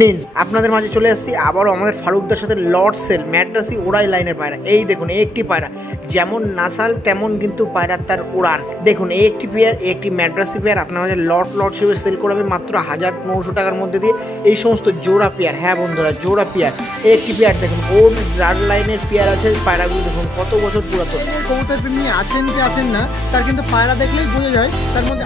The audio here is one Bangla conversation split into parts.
নিন আপনাদের মাঝে চলে আসছি আবারও আমাদের ফারুকদার সাথে লর্ড সেল ম্যাড্রাসি ওড়াই লাইনের পায়রা। এই দেখুন এই একটি পায়রা, যেমন নাসাল তেমন কিন্তু পায়রা তার উড়ান। দেখুন এই একটি পেয়ার, একটি ম্যাড্রাসি পেয়ার আপনার মাঝে লট হিসেবে সেল করাবে মাত্র 1500 টাকার মধ্যে দিয়ে। এই সমস্ত জোড়া পেয়ার, হ্যাঁ বন্ধুরা জোড়া পেয়ার। এই একটি পেয়ার দেখুন ওল্ড রাড লাইনের পেয়ার আছে, পায়রাগুলো দেখুন কত বছর পুরাতন। কবুতর প্রেমী আছেন কি আছেন না তার কিন্তু পায়রা দেখলেই বোঝা যায়। তার মধ্যে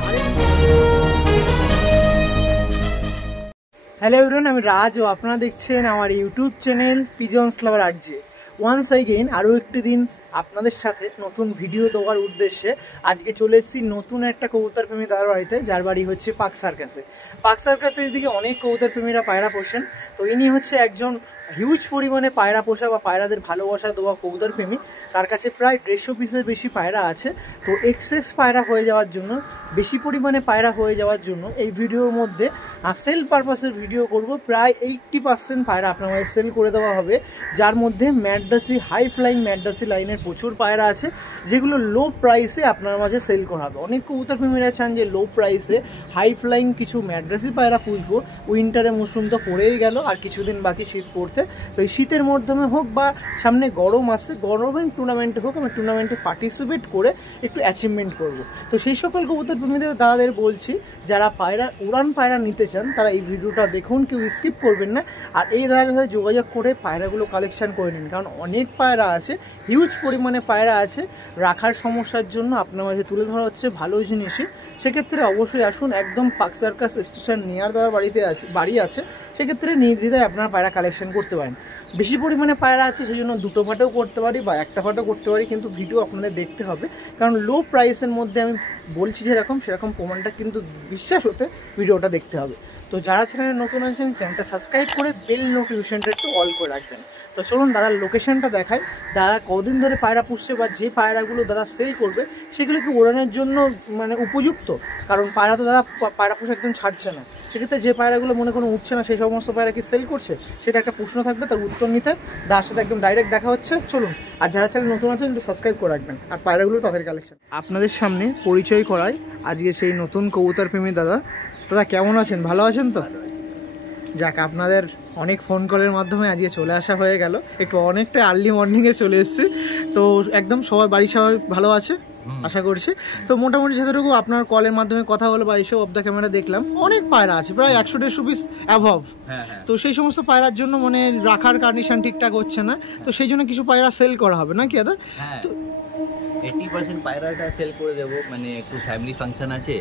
হ্যালো এভরিওয়ান, আমি রাজ ও আপনারা দেখছেন আমার YouTube channel pigeons lover RJ. Once again আরও একটি দিন আপনাদের সাথে নতুন ভিডিও দেওয়ার উদ্দেশ্যে আজকে চলে এসেছি নতুন একটা কবুতর প্রেমী দাদার বাড়িতে, যার বাড়ি হচ্ছে পাক সার্কাসে। পাক সার্কাসের এদিকে অনেক কবুতর প্রেমীরা পায়রা পোষেন, তো ইনি হচ্ছে একজন হিউজ পরিমাণে পায়রা পোষা বা পায়রাদের ভালোবাসা দেওয়া কবুতর প্রেমী। তার কাছে প্রায় 150 পিসের বেশি পায়রা আছে। তো এক্সেস পায়রা হয়ে যাওয়ার জন্য, বেশি পরিমাণে পায়রা হয়ে যাওয়ার জন্য এই ভিডিওর মধ্যে সেল পারপাসের ভিডিও করব। প্রায় 80% পায়রা আপনার মাঝে সেল করে দেওয়া হবে, যার মধ্যে ম্যাড্রাসি হাই ফ্লাইং ম্যাড্রাসি লাইনের প্রচুর পায়রা আছে, যেগুলো লো প্রাইসে আপনার মাঝে সেল করা হবে। অনেক কবুতর প্রেমীরা চান যে লো প্রাইসে হাই ফ্লাইং কিছু ম্যাড্রাসি পায়রা পুষবো। উইন্টারে মৌসুম তো পড়েই গেল, আর কিছুদিন বাকি শীত পড়তে। তো এই শীতের মাধ্যমে হোক বা সামনে গরম আসছে, গরমের টুর্নামেন্টে হোক, আমি টুর্নামেন্টে পার্টিসিপেট করে একটু অ্যাচিভমেন্ট করব। তো সেই সকল কবুতর প্রেমীদের দাদাদের বলছি, যারা পায়রা উড়ান পায়রা নিতে চান তারা এই ভিডিওটা দেখুন, কেউ স্কিপ করবেন না। আর এই দাদার সাথে যোগাযোগ করে পায়রাগুলো কালেকশন করে নিন, কারণ অনেক পায়রা আছে, হিউজ পরিমাণে পায়রা আছে। রাখার সমস্যার জন্য আপনার মাঝে তুলে ধরা হচ্ছে ভালো জিনিসই। সেক্ষেত্রে অবশ্যই আসুন, একদম পাক সার্কাস স্টেশন নিয়ার দাদার বাড়ি আছে, সেক্ষেত্রে নির্দ্বিধায় আপনারা পায়রা কালেকশন করতে পারেন। বেশি পরিমাণে পায়রা আছে সেই জন্য দুটো ফাটেও করতে পারি বা একটা ফাটেও করতে পারি, কিন্তু ভিডিও আপনাদের দেখতে হবে, কারণ লো প্রাইসের মধ্যে আমি বলছি সেরকম প্রমাণটা কিন্তু বিশ্বাস হতে ভিডিওটা দেখতে হবে। তো যারা চ্যানেলে নতুন আছেন চ্যানেলটা সাবস্ক্রাইব করে বেল নোটিফিকেশনটা একটু অল করে রাখবেন। তো চলুন দাদার লোকেশনটা দেখাই। দাদা কদিন ধরে পায়রা পুষছে বা যে পায়রাগুলো দাদা সেল করবে সেগুলোকে ওড়ানোর জন্য মানে উপযুক্ত, কারণ পায়রা তো দাদা পায়রা পুষে একদম ছাড়ছে না। সেক্ষেত্রে যে পায়রাগুলো মনে কোনো উঠছে না সেই সমস্ত পায়রা কি সেল করছে, সেটা একটা প্রশ্ন থাকবে, তার উত্তর নিতে দাদার সাথে একদম ডাইরেক্ট দেখা হচ্ছে। চলুন, আর যারা চ্যানেল নতুন আছেন একটু সাবস্ক্রাইব করে রাখবেন, আর পায়রাগুলো তাদের কালেকশন আপনাদের সামনে পরিচয় করাই আজকে সেই নতুন কবুতর প্রেমী দাদা। দাদা কেমন আছেন? ভালো আছেন তো? যাক, আপনাদের অনেক ফোন কলের মাধ্যমে আজকে চলে আসা হয়ে গেল, একটু অনেকটা আর্লি মর্নিংয়ে চলে এসেছি। তো একদম সবাই বাড়ির সবাই ভালো আছে আশা করছি। তো মোটামুটি যতটুকু আপনার কলের মাধ্যমে কথা হলো বা এসব অফ দ্য ক্যামেরা দেখলাম, অনেক পায়রা আছে প্রায় 100-150 পিস অ্যাভভ। তো সেই সমস্ত পায়রার জন্য মানে রাখার কন্ডিশন ঠিকঠাক হচ্ছে না, তো সেই জন্য কিছু পায়রা সেল করা হবে নাকি দাদা? তো 80% পায়রাটা সেল করে দেবো, মানে একটু ফ্যামিলি ফাংশন আছে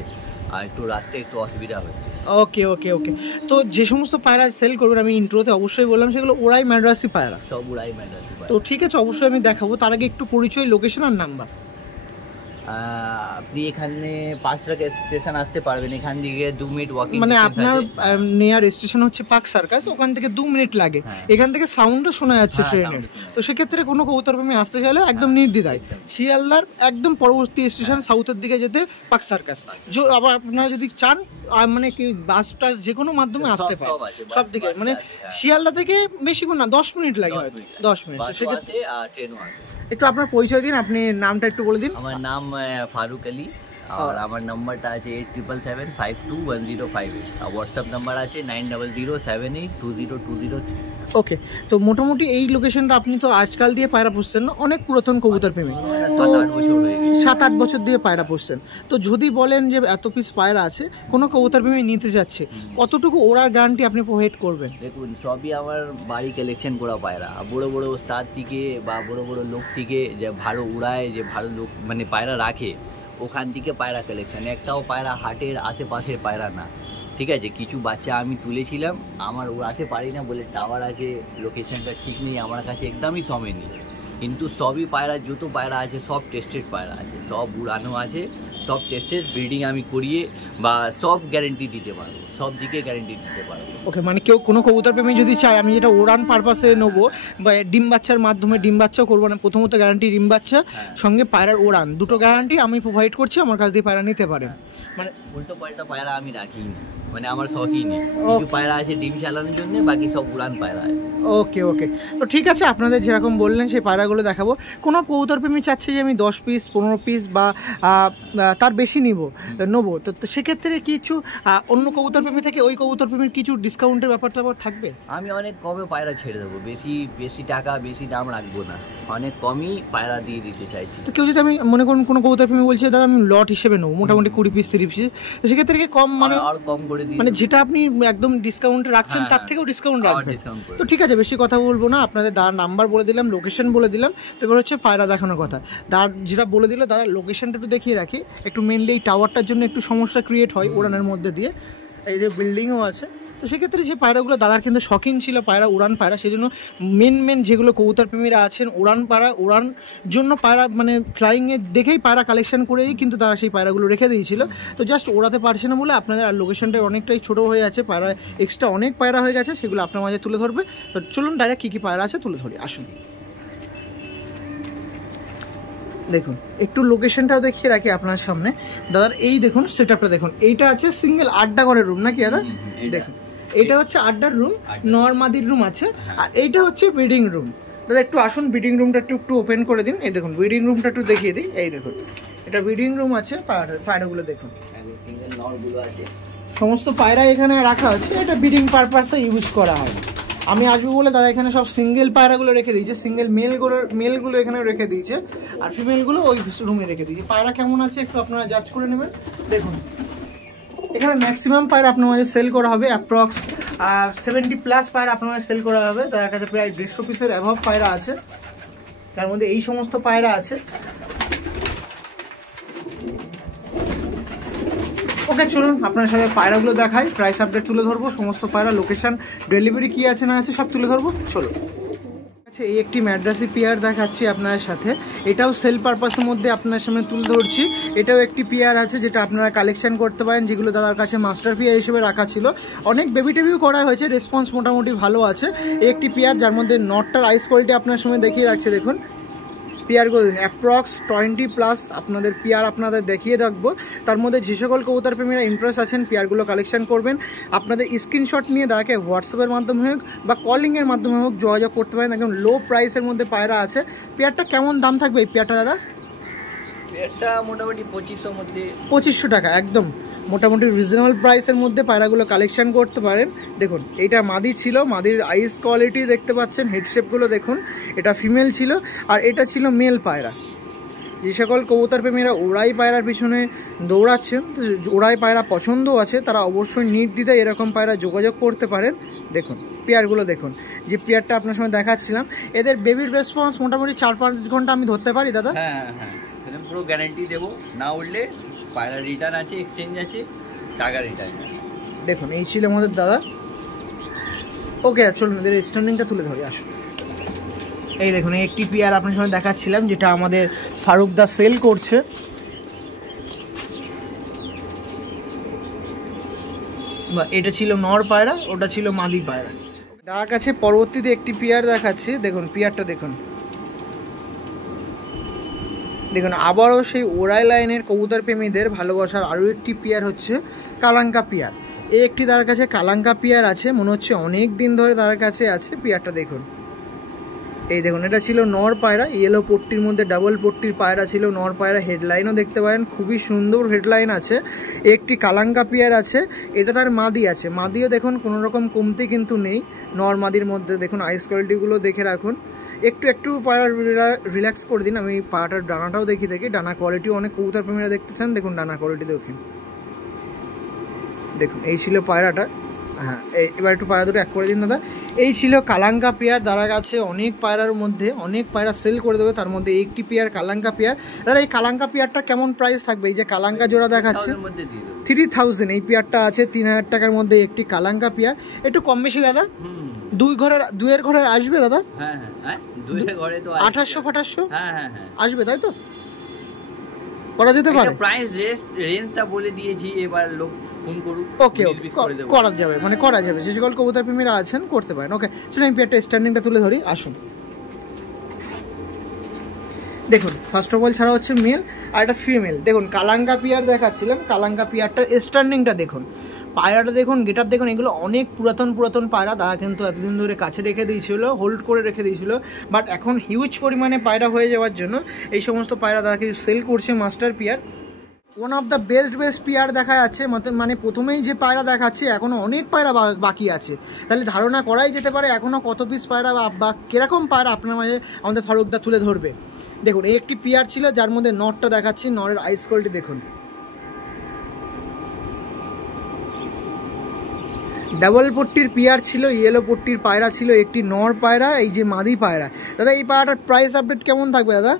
আর একটু রাত্রে একটু অসুবিধা হচ্ছে। ওকে ওকে ওকে। তো যে সমস্ত পায়রা সেল করবেন আমি ইন্ট্রোতে অবশ্যই বললাম সেগুলো ওড়াই ম্যাড্রাসি পায়রা, সব ওড়াই ম্যাড্রাসি পায়রা। তো ঠিক আছে, অবশ্যই আমি দেখাবো। তার আগে একটু পরিচয়, লোকেশন আর নাম্বার। আপনি এখানে 5 টাকা স্টেশন আসতে পারবেন, এখান থেকে 2 মিনিট ওয়াকিং, মানে আপনার নিয়ার স্টেশন হচ্ছে পাক সার্কাস, ওখান থেকে 2 মিনিট লাগে। এখান থেকে সাউন্ডও শোনা যাচ্ছে ট্রেনের। তো সেক্ষেত্রে কোনো কবুতর প্রেমী আসতে চাইলে একদম নির্দ্বিধায় শিয়ালদার একদম পরবর্তী স্টেশন সাউথের দিকে যেতে পাক সার্কাস। আবার আপনারা যদি চান মানে কি বাস টাস যে কোনো মাধ্যমে আসতে পারে সব দিকে, মানে শিয়ালদা থেকে বেশিক্ষণ না, 10 মিনিট লাগে হয়তো, 10 মিনিট। সেক্ষেত্রে ট্রেনও আছে। একটু আপনার পরিচয় দিন, আপনি নামটা একটু বলে দিন। আমার নাম ফারুক আলী, আর আমার নাম্বারটা আছে 8777521058, আর হোয়াটসঅ্যাপ নাম্বার আছে 9007820203। ওকে। তো মোটামুটি এই লোকেশনটা আপনি তো আজকাল দিয়ে পায়রা পুষছেন না, অনেক পুরাতন কবুতর প্রেমী, তো 7-8 বছর দিয়ে পায়রা পুষছেন। তো যদি বলেন যে এত পিস পায়রা আছে, কোনো কবুতর প্রেমী নিতে যাচ্ছে, কতটুকু ওড়ার গ্যারান্টি আপনি প্রোভাইড করবেন? দেখুন, সবই আমার বাড়ি কালেকশন করা পায়রা, বড় বড় ওস্তাদ থেকে বা বড় বড় লোক থেকে যে ভালো উড়ায়, যে ভালো লোক মানে পায়রা রাখে, ওখান থেকে পায়রা কালেকশন। একটাও পায়রা হাটের আশেপাশের পায়রা না, ঠিক আছে? কিছু বাচ্চা আমি তুলেছিলাম, আমার উড়াতে পারি না বলে টাওয়ার আছে, লোকেশনটা ঠিক নেই, আমার কাছে একদমই সময় নেই, কিন্তু সবই পায়রা, যত পায়রা আছে সব টেস্টেড পায়রা আছে, সব উড়ানো আছে, সব টেস্টেড ব্রিডিং আমি করিয়ে বা সব গ্যারেন্টি দিতে পারবো, সব দিকে গ্যারেন্টি দিতে পারবো। ওকে, মানে কেউ কোনো কবুতর প্রেমী যদি চায় আমি যেটা ওড়ান পারপাসে নেবো বা ডিম বাচ্চার মাধ্যমে, ডিম বাচ্চাও করবো না, প্রথমত গ্যারান্টি ডিম বাচ্চা সঙ্গে পায়রার ওড়ান, দুটো গ্যারান্টি আমি প্রোভাইড করছি, আমার কাছ দিয়ে পায়রা নিতে পারেন। মানে উল্টো পাল্টা পায়রা আমি রাখি না, মানে আমার শখই নেই। কিছু পায়রা আছে ডিম চালানোর জন্য, বাকি সব উড়ান পায়রা। ওকে ওকে, তো ঠিক আছে, আপনাদের যেরকম বললেন সেই পায়রাগুলো দেখাবো। কোনো কবুতর প্রেমী চাচ্ছে যে আমি 10 পিস 15 পিস বা তার বেশি নেবো, তো সেক্ষেত্রে কিছু অন্য কবুতর প্রেমী থেকে ওই কবুতর প্রেমীর কিছু ডিসকাউন্টের ব্যাপারটা থাকবে? আমি অনেক কমে পায়রা ছেড়ে দেবো, বেশি টাকা বেশি দাম রাখবো না, অনেক কমই পায়রা দিয়ে দিতে চাইছি। তো কেউ যদি আমি মনে করুন কোনো কবুতর প্রেমী বলছে দাদা আমি লট হিসেবে নেবো মোটামুটি 20 পিস 30 পিস, তো সেক্ষেত্রে কি কম মানে আর কম করে দিই, মানে যেটা আপনি একদম ডিসকাউন্টে রাখছেন তার থেকেও ডিসকাউন্ট রাখবেন? তো ঠিক আছে, বেশি কথা বলবো না, আপনাদের দাদার নাম্বার বলে দিলাম, লোকেশন বলে দিলাম। তো এবার হচ্ছে পায়রা দেখানোর কথা। দাদা যেটা বলে দিল, দাদা লোকেশনটা একটু দেখিয়ে রাখি। একটু মেনলি এই টাওয়ারটার জন্য একটু সমস্যা ক্রিয়েট হয় উড়ানের মধ্যে দিয়ে, এই যে বিল্ডিংও আছে। তো সেক্ষেত্রে যে পায়রাগুলো দাদার কিন্তু শখিন ছিল পায়রা, উড়ান পায়রা, সেই জন্য মেন যেগুলো কবুতর প্রেমীরা আছেন উড়ান পায়রা, উড়ান জন্য পায়রা মানে ফ্লাইংয়ে দেখেই পায়রা কালেকশন করেই কিন্তু তারা সেই পায়রাগুলো রেখে দিয়েছিল। তো জাস্ট ওড়াতে পারছে না বলে আপনাদের আর লোকেশনটা অনেকটাই ছোটো হয়ে আছে, পায়রা এক্সট্রা অনেক পায়রা হয়ে গেছে, সেগুলো আপনার মাঝে তুলে ধরবে। তো চলুন ডাইরেক্ট কী কী পায়রা আছে তুলে ধরি, আসুন। দেখুন একটু লোকেশনটাও দেখিয়ে রাখি আপনার সামনে। দাদার এই দেখুন সেটআপটা দেখুন, এইটা আছে সিঙ্গেল আড্ডা ঘরের রুম নাকি দাদা? দেখুন এইটা হচ্ছে আড্ডার রুম, নরমাদির রুম আছে, আর এইটা হচ্ছে ব্রিডিং রুম। দাদা একটু আসুন, ব্রিডিং রুমটা একটু ওপেন করে দিন। এই দেখুন ব্রিডিং রুমটা একটু দেখিয়ে দিই। এই দেখুন এটা ব্রিডিং রুম আছে, পায়রাগুলো দেখুন, সমস্ত পায়রা এখানে রাখা আছে, এটা ব্রিডিং পারপাসে ইউজ করা হয়। আমি আসবো বলে দাদা এখানে সব সিঙ্গেল পায়রাগুলো রেখে দিয়েছে, সিঙ্গেল মেলগুলো এখানে রেখে দিয়েছে, আর ফিমেলগুলো ওই রুমে রেখে দিয়েছে। পায়রা কেমন আছে একটু আপনারা জাজ করে নেবেন। দেখুন এখানে ম্যাক্সিমাম পায়রা আপনার মাঝে সেল করা হবে, অ্যাপ্রক্স 70+ পায়রা আপনার মাঝে সেল করা হবে। তার কাছে প্রায় 150 পিসের অ্যাভাব পায়রা আছে, তার মধ্যে এই সমস্ত পায়রা আছে। ওকে চলুন আপনার সাথে পায়রাগুলো দেখাই, প্রাইস আপডেট তুলে ধরবো, সমস্ত পায়রা লোকেশন ডেলিভারি কী আছে না আছে সব তুলে ধরবো। চলুন, আচ্ছা এই একটি ম্যাড্রাসি পেয়ার দেখাচ্ছি আপনার সাথে, এটাও সেল পারপাসের মধ্যে আপনার সামনে তুলে ধরছি। এটাও একটি পেয়ার আছে যেটা আপনারা কালেকশন করতে পারেন, যেগুলো দাদার কাছে মাস্টার পেয়ার হিসেবে রাখা ছিল। অনেক বেবি টেবিও করা হয়েছে, রেসপন্স মোটামুটি ভালো আছে। এই একটি পেয়ার যার মধ্যে নটটার আইস কোয়ালিটি আপনার সামনে দেখিয়ে রাখছে। দেখুন পেয়ারগুলো অ্যাপ্রক্স 20+ আপনাদের পেয়ার আপনাদের দেখিয়ে রাখবো। তার মধ্যে যে সকল কবুতর প্রেমীরা ইন্টারেস্ট আছেন পেয়ারগুলো কালেকশন করবেন, আপনাদের স্ক্রিনশট নিয়ে দাদাকে হোয়াটসঅ্যাপের মাধ্যমে হোক বা কলিংয়ের মাধ্যমে হোক যোগাযোগ করতে পারেন। একদম লো প্রাইসের মধ্যে পায়রা আছে। পেয়ারটা কেমন দাম থাকবে এই পেয়ারটা দাদা? পেয়ারটা মোটামুটি 2500 মধ্যে, 2500 টাকা, একদম মোটামুটি রিজনেবল প্রাইসের মধ্যে পায়রাগুলো কালেকশন করতে পারেন। দেখুন এইটা মাদি ছিল, মাদির আইস কোয়ালিটি দেখতে পাচ্ছেন, হেডশেপগুলো দেখুন, এটা ফিমেল ছিল আর এটা ছিল মেল পায়রা। যে সকল কবুতর প্রেমীরা ওড়াই পায়রার পিছনে দৌড়াচ্ছেন, ওড়াই পায়রা পছন্দ আছে, তারা অবশ্যই নির্দ্বিধায় এরকম পায়রা যোগাযোগ করতে পারেন। দেখুন পেয়ারগুলো দেখুন, যে পেয়ারটা আপনার সঙ্গে দেখাচ্ছিলাম, এদের বেবির রেসপন্স মোটামুটি 4-5 ঘন্টা আমি ধরতে পারি দাদা? হ্যাঁ হ্যাঁ, পুরো গ্যারান্টি দেবো, না উঠলে পায়রা রিটার্ন আছে, এক্সচেঞ্জ আছে, টাকা রিটার্ন। দেখুন এই ছিল আমাদের দাদা। ওকে চলুন এদের স্ট্যান্ডিংটা তুলে ধরি, আসুন। এই দেখুন এই একটি পেয়ার আপনার সামনে দেখাচ্ছিলাম যেটা আমাদের ফারুক দা সেল করছে। এটা ছিল নর পায়রা, ওটা ছিল মাদি পায়রা। দাদার কাছে পরবর্তীতে একটি পেয়ার দেখাচ্ছি, দেখুন পেয়ারটা দেখুন। দেখুন আবারও সেই ওড়াই লাইনের কবুতর প্রেমীদের ভালোবাসার আরও একটি পেয়ার হচ্ছে কালাঙ্কা পেয়ার। এই একটি তার কাছে কালাঙ্কা পেয়ার আছে, মনে হচ্ছে অনেক দিন ধরে তার কাছে আছে। পেয়ারটা দেখুন, এই দেখুন এটা ছিল নর পায়রা, ইয়েলো পট্টির মধ্যে ডাবল পট্টির পায়রা ছিল, নর পায়রা। হেডলাইনও দেখতে পারেন, খুবই সুন্দর হেডলাইন আছে। একটি কালাঙ্কা পেয়ার আছে, এটা তার মাদি আছে, মাদিও দেখুন কোনো রকম কমতি কিন্তু নেই নর মাদির মধ্যে। দেখুন আইস কোয়ালিটিগুলো দেখে রাখুন, একটু পায়রা রিল্যাক্স করে দিন। আমি পায়রাটার ডানাটাও দেখি ডানা কোয়ালিটি অনেক কবুতর প্রেমীরা দেখতে চান, দেখুন ডানা কোয়ালিটি দেখুন। দেখুন এই ছিল পায়রাটা, হ্যাঁ এবার একটু পায়রা দুটো এক করে দিন দাদা। এই ছিল কালাঙ্কা পেয়ার, দাদার কাছে অনেক পায়রার মধ্যে অনেক পায়রা সেল করে দেবে, তার মধ্যে একটি পেয়ার কালাঙ্কা পেয়ার। দাদা এই কালাঙ্কা পেয়ারটা কেমন প্রাইস থাকবে? এই যে কালাঙ্কা জোড়া দেখাচ্ছে 3000, এই পেয়ারটা আছে 3000 টাকার মধ্যে একটি কালাঙ্কা পেয়ার। একটু কম বেশি দাদা? দুইয়ের ঘরে আসবে দাদা? হ্যাঁ হ্যাঁ, দুইয়ের ঘরে তো 2800 হ্যাঁ হ্যাঁ হ্যাঁ আসবে, তাই তো? করা যেতে পারে, প্রাইস রেঞ্জটা বলে দিয়েছি, এবার লোক ফোন করুক। ওকে করা যাবে, মানে করা যাবে, যে সকল কবুতর প্রেমীরা আছেন করতে পারেন। ওকে চলুন আমি পেয়ারটা স্ট্যান্ডিংটা তুলে ধরি, আসুন। দেখুন ফার্স্ট অফ অল ছাড়া হচ্ছে মেল আর একটা ফিমেল। দেখুন কালাঙ্কা পিয়ার দেখাচ্ছিলাম, কালাঙ্কা পিয়ারটার স্ট্যান্ডিংটা দেখুন, পায়রাটা দেখুন, গেট আপ দেখুন, এগুলো অনেক পুরাতন পায়রা। তারা কিন্তু এতদিন ধরে কাছে রেখে দিয়েছিল, হোল্ড করে রেখে দিয়েছিল, বাট এখন হিউজ পরিমাণে পায়রা হয়ে যাওয়ার জন্য এই সমস্ত পায়রা তারা কিছু সেল করছে master pair. One of the best pair দেখা যাচ্ছে, মানে প্রথমেই যে পায়রা দেখাচ্ছে এখনও অনেক পায়রা বাকি আছে, তাহলে ধারণা করাই যেতে পারে এখনও কত পিস পায়রা বা কীরকম পায়রা আপনার মাঝে আমাদের ফারুকদা তুলে ধরবে। দেখুন এই একটি পিয়ার ছিল যার মধ্যে নরটা দেখাচ্ছি, নরের আইস কোয়ালিটি দেখুন, ডাবল পট্টির পিয়ার ছিল, ইয়েলো পট্টির পায়রা ছিল, একটি নর পায়রা, এই যে মাদি পায়রা। দাদা এই পায়রাটার প্রাইস আপডেট কেমন থাকবে দাদা?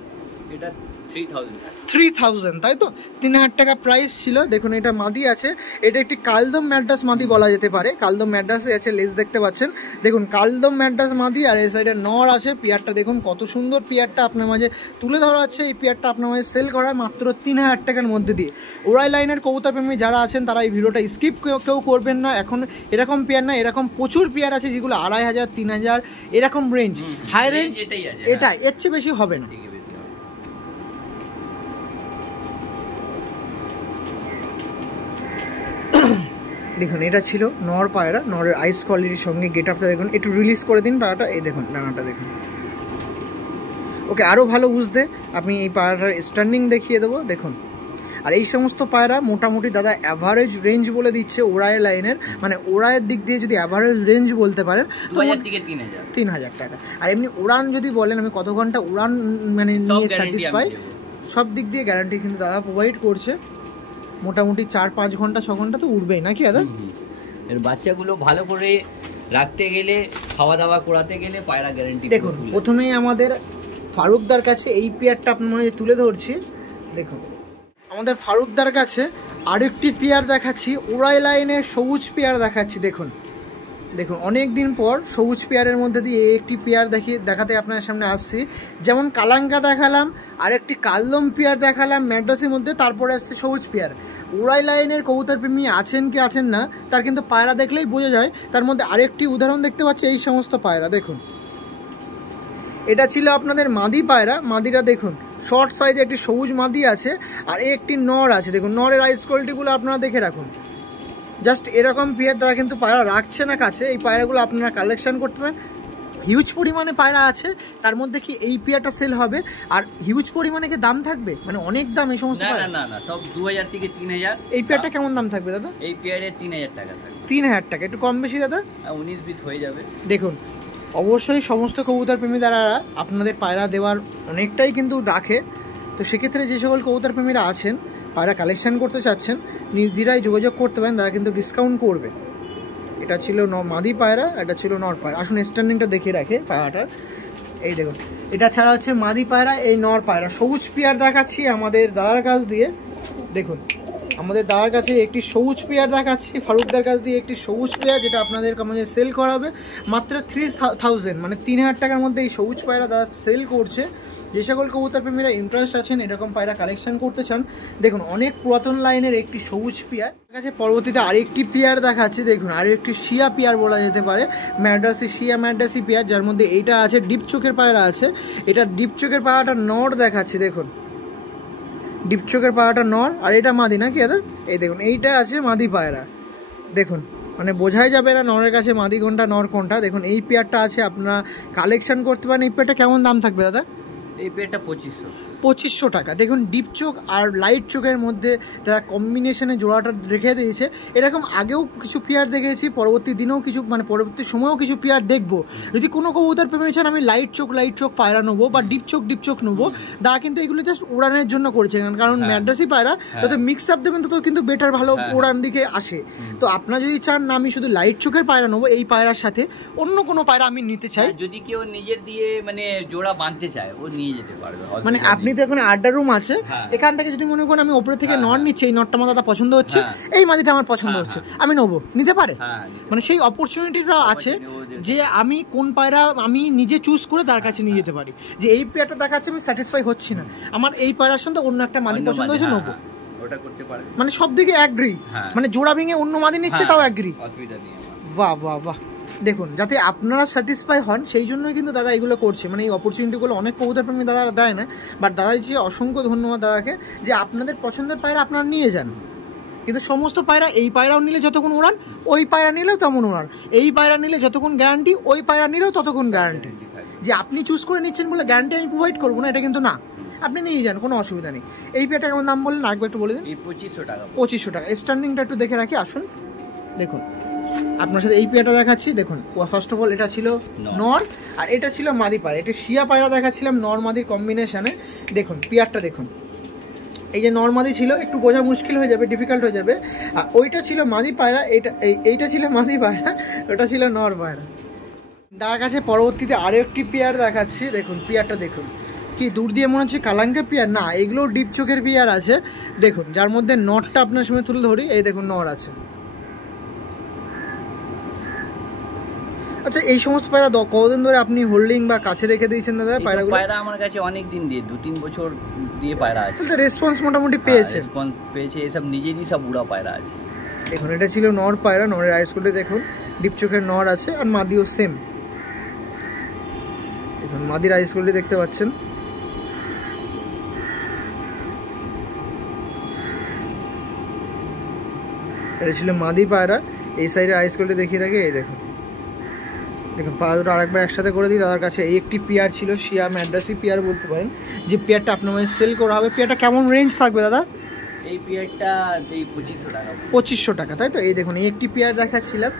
এটা 3000, তাই তো? 3000 টাকা প্রাইস ছিল। দেখুন এটা মাদি আছে, এটা একটি কালদম ম্যাড্রাস মাদি বলা যেতে পারে, কালদম ম্যাড্রাসে আছে, লেজ দেখতে পাচ্ছেন। দেখুন কালদম ম্যাড্রাস মাদি, আর এই সাইডে নর আছে। পিয়ারটা দেখুন কত সুন্দর, পিয়ারটা আপনার মাঝে তুলে ধরা আছে। এই পিয়ারটা আপনার মাঝে সেল করা মাত্র 3000 টাকার মধ্যে দিয়ে। ওরাই লাইনের কবুতর প্রেমী যারা আছেন তারা এই ভিডিওটা স্কিপ কেউ করবেন না। এখন এরকম পেয়ার না, এরকম প্রচুর পেয়ার আছে যেগুলো 2500, 3000 এরকম রেঞ্জ, হাই রেঞ্জ এটাই, এর চেয়ে বেশি হবে না। দেখুন এটা ছিল নর পায়রা, নরের আইস কোয়ালিটির সঙ্গে গেট আপটা দেখুন, একটু রিলিজ করে দিন পায়রাটা, এই দেখুন ডানাটা দেখুন। ওকে আরও ভালো বুঝতে আপনি এই পায়রাটার স্ট্যান্ডিং দেখিয়ে দেবো দেখুন। আর এই সমস্ত পায়রা মোটামুটি দাদা অ্যাভারেজ রেঞ্জ বলে দিচ্ছে ওরাই লাইনের, মানে ওরাইয়ের দিক দিয়ে যদি অ্যাভারেজ রেঞ্জ বলতে পারেন 3000 টাকা। আর এমনি উড়ান যদি বলেন আমি কত ঘন্টা উড়ান মানে নিয়ে স্যাটিসফাই, সব দিক দিয়ে গ্যারান্টি কিন্তু দাদা প্রোভাইড করছে। মোটামুটি 4-5 ঘন্টা 6 ঘন্টা তো উঠবেই নাকি দাদা? এর বাচ্চাগুলো ভালো করে রাখতে গেলে, খাওয়া দাওয়া করাতে গেলে পায়রা গ্যারান্টি। দেখুন প্রথমেই আমাদের ফারুকদার কাছে এই পেয়ারটা আপনার তুলে ধরছি। দেখুন আমাদের ফারুকদার কাছে আরেকটি পেয়ার দেখাচ্ছি, ওরাই লাইনের সবুজ পেয়ার দেখাচ্ছি। দেখুন দেখুন অনেক দিন পর সবুজ পেয়ারের মধ্যে দিয়ে একটি পেয়ার দেখাতে আপনার সামনে আসছি। যেমন কালাঙ্কা দেখালাম, আরেকটি কালদম পেয়ার দেখালাম ম্যাড্রাসের মধ্যে, তারপরে আসছে সবুজ পেয়ার। ওরাই লাইনের কবুতর প্রেমী আছেন কি আছেন না তার কিন্তু পায়রা দেখলেই বোঝা যায়। তার মধ্যে আরেকটি উদাহরণ দেখতে পাচ্ছি এই সমস্ত পায়রা। দেখুন এটা ছিল আপনাদের মাদি পায়রা, মাদিটা দেখুন শর্ট সাইজে একটি সবুজ মাদি আছে, আর একটি নর আছে। দেখুন নরের আইস কোয়ালিটিগুলো আপনারা দেখে রাখুন। জাস্ট এরকম পেয়ার তারা কিন্তু পায়রা রাখছে না কাছে, এই পায়রাগুলো আপনারা কালেকশন করতে পারেন। হিউজ পরিমাণে পায়রা আছে, তার মধ্যে কি এই পেয়ারটা সেল হবে? আর হিউজ পরিমাণে কি দাম থাকবে? মানে অনেক দাম এই সমস্ত পায়রা? না সব 2000 থেকে 3000। এই পেয়ারটা কেমন দাম থাকবে দাদা? এই পেয়ারে 3000 টাকা থাকবে। 3000 টাকা, একটু কম বেশি দাদা? 19-20 হয়ে যাবে। দেখুন অবশ্যই সমস্ত কবুতর প্রেমী দ্বারা আপনাদের পায়রা দেওয়ার অনেকটাই কিন্তু রাখে, তো সেক্ষেত্রে যে সকল কবুতর প্রেমীরা আছেন পায়রা কালেকশন করতে চাচ্ছেন নির্দ্বিধায় যোগাযোগ করতে পারেন, তারা কিন্তু ডিসকাউন্ট করবে। এটা ছিল মাদি পায়রা, এটা ছিল নর পায়রা। আসুন স্ট্যান্ডিংটা দেখিয়ে রাখে পায়রাটার, এই দেখুন এটা ছাড়া হচ্ছে মাদি পায়রা, এই নর পায়রা। সবুজ পেয়ার দেখাচ্ছি আমাদের দাদার কাছ দিয়ে। দেখুন আমাদের দাদার কাছে একটি সবুজ পেয়ার দেখাচ্ছি, ফারুকদার কাছ দিয়ে একটি সবুজ পেয়ার, যেটা আপনাদের কাছে সেল করাবে মাত্র 3000, মানে 3000 টাকার মধ্যে এই সবুজ পায়রা দাদা সেল করছে। যে সকল কবুতর প্রেমীরা ইন্টারেস্ট আছেন এরকম পায়রা কালেকশন করতে চান, দেখুন অনেক পুরাতন লাইনের একটি সবুজ পেয়ার কাছে। পরবর্তীতে আরেকটি পেয়ার দেখাচ্ছি, দেখুন আরেকটি শিয়া পেয়ার বলা যেতে পারে, ম্যাড্রাসি শিয়া ম্যাড্রাসি পেয়ার, যার মধ্যে এইটা আছে ডিপ চোখের পায়রা আছে। এটা ডিপ চোখের পায়রাটা নর দেখাচ্ছি, দেখুন ডিপ চোখের পায়রাটা নর, আর এটা মাদি নাকি দাদা? এই দেখুন এইটা আছে মাদি পায়রা। দেখুন মানে বোঝাই যাবে না নরের কাছে মাদি কোনটা নর কোনটা। দেখুন এই পেয়ারটা আছে, আপনারা কালেকশন করতে পারেন। এই পেয়ারটা কেমন দাম থাকবে দাদা? এই পেয়ারটা 2500 টাকা। দেখুন ডিপ চোখ আর লাইট চোখের মধ্যে তারা কম্বিনেশনে জোড়াটা রেখে দিয়েছে। এরকম আগেও কিছু পেয়ার দেখেছি, পরবর্তী দিনেও কিছু মানে পরবর্তী সময়েও কিছু পেয়ার দেখবো। যদি কোনো কবুতর প্রেমী চান আমি লাইট চোখ পায়রা নেবো বা ডিপ চোখ নেবো, তারা কিন্তু এগুলো জাস্ট উড়ানের জন্য করেছে, কারণ ম্যাড্রাসি পায়রা যত মিক্স আপ দেবেন তত কিন্তু বেটার ভালো উড়ান দিকে আসে। তো আপনারা যদি চান না আমি শুধু লাইট চোখের পায়রা নেবো, এই পায়রার সাথে অন্য কোনো পায়রা আমি নিতে চাই, যদি কেউ নিজের দিয়ে মানে জোড়া বাঁধতে চায় ও নিয়ে যেতে পারবে। মানে আপনি তো এখন আড্ডা রুম আছে, এখান থেকে যদি মনে করেন আমি ওপরে থেকে নর নিচ্ছি, এই নরটা আমার দাদা পছন্দ হচ্ছে, এই মাদিটা আমার পছন্দ হচ্ছে, আমি নেবো, নিতে পারে। মানে সেই অপরচুনিটিটা আছে যে আমি কোন পায়রা আমি নিজে চুজ করে তার কাছে নিয়ে যেতে পারি, যে এই পেয়ারটা দেখাচ্ছে আমি স্যাটিসফাই হচ্ছি না, আমার এই পায়রার সঙ্গে অন্য একটা মাদি পছন্দ হয়েছে, নেবো। ওটা করতে পারে, মানে সব দিকে অ্যাগ্রি, মানে জোড়া ভেঙে অন্য মাদি নিচ্ছে তাও অ্যাগ্রি। অসুবিধা নেই। বাহ বাহ বাহ, দেখুন যাতে আপনারা স্যাটিসফাই হন সেই জন্যই কিন্তু দাদা এগুলো করছে, মানে এই অপরচুনিটিগুলো অনেক কবুতর প্রেমী দাদা দেয় না, বাট দাদা দিচ্ছে অসংখ্য ধন্যবাদ দাদাকে যে আপনাদের পছন্দের পায়রা আপনারা নিয়ে যান। কিন্তু সমস্ত পায়রা, এই পায়রাও নিলে যতক্ষণ উড়ান, ওই পায়রা নিলেও তেমন উড়ান, এই পায়রা নিলে যতক্ষণ গ্যারান্টি, ওই পায়রা নিলেও ততক্ষণ গ্যারান্টি। যে আপনি চুজ করে নিচ্ছেন বলে গ্যারান্টি আমি প্রোভাইড করবো না, এটা কিন্তু না, আপনি নিয়ে যান, কোনো অসুবিধা নেই। এই পেয়ারটা কেমন দাম বললেন আরেকবার একটু বলে দিন। 2500 টাকা। 2500 টাকা। স্ট্যান্ডিংটা একটু দেখে রাখি, আসুন দেখুন আপনার সাথে এই পেয়ারটা দেখাচ্ছি। দেখুন ফার্স্ট অফ অল এটা ছিল নর আর এটা ছিল মাদি পায়রা, এটা শিয়া পায়রা দেখাচ্ছিলাম নর মাদির কম্বিনেশনে। দেখুন পেয়ারটা দেখুন, এই যে নর্মাদি ছিল একটু বোঝা মুশকিল হয়ে যাবে, ডিফিকাল্ট হয়ে যাবে, আর ওইটা ছিল মাদি পায়রা, এইটা ছিল মাদি পায়রা, ওটা ছিল নর পায়রা। তার কাছে পরবর্তীতে আরও একটি পেয়ার দেখাচ্ছি। দেখুন পেয়ারটা দেখুন, কি দূর দিয়ে মনে হচ্ছে কালাঙ্কের পেয়ার, না এগুলো ডিপ চোখের পেয়ার আছে। দেখুন যার মধ্যে নরটা আপনার সামনে তুলে ধরি, এই দেখুন নর আছে। আচ্ছা এই সমস্ত পায়রা কতদিন ধরে আপনি হোল্ডিং বা কাছে রেখে দিয়েছেন দাদা পায়রাগুলো? পায়রা আমার কাছে অনেক দিন দিয়ে 2-3 বছর দিয়ে পায়রা আছে। তো রেসপন্স মোটামুটি পেয়েছে? রেসপন্স পেয়েছে, এসব নিজেরই সব উড়া পায়রা আছে। দেখুন এটা ছিল নর পায়রা, নরের আইস গুলো দেখুন ডিপ চোখের নর আছে, আর মাদিও সেম। দেখুন মাদির আইস গুলো দেখতে পাচ্ছেন। এটা ছিল মাদি পায়রা। এই সাইডে আইস গুলো দেখিয়ে রাখে, এই দেখুন দেখুন পা দুটো আরেকবার একসাথে করে দিই। দাদার কাছে এই একটি পেয়ার ছিল, শিয়া ম্যাড্রাসি পেয়ার বলতে পারেন, যে পেয়ারটা আপনার মধ্যে সেল করা হবে। পেয়ারটা কেমন রেঞ্জ থাকবে দাদা? এই পেয়ারটা 2500 টাকা। 2500 টাকা, তাই তো? এই দেখুন এই একটি পেয়ার দেখাচ্ছিলাম,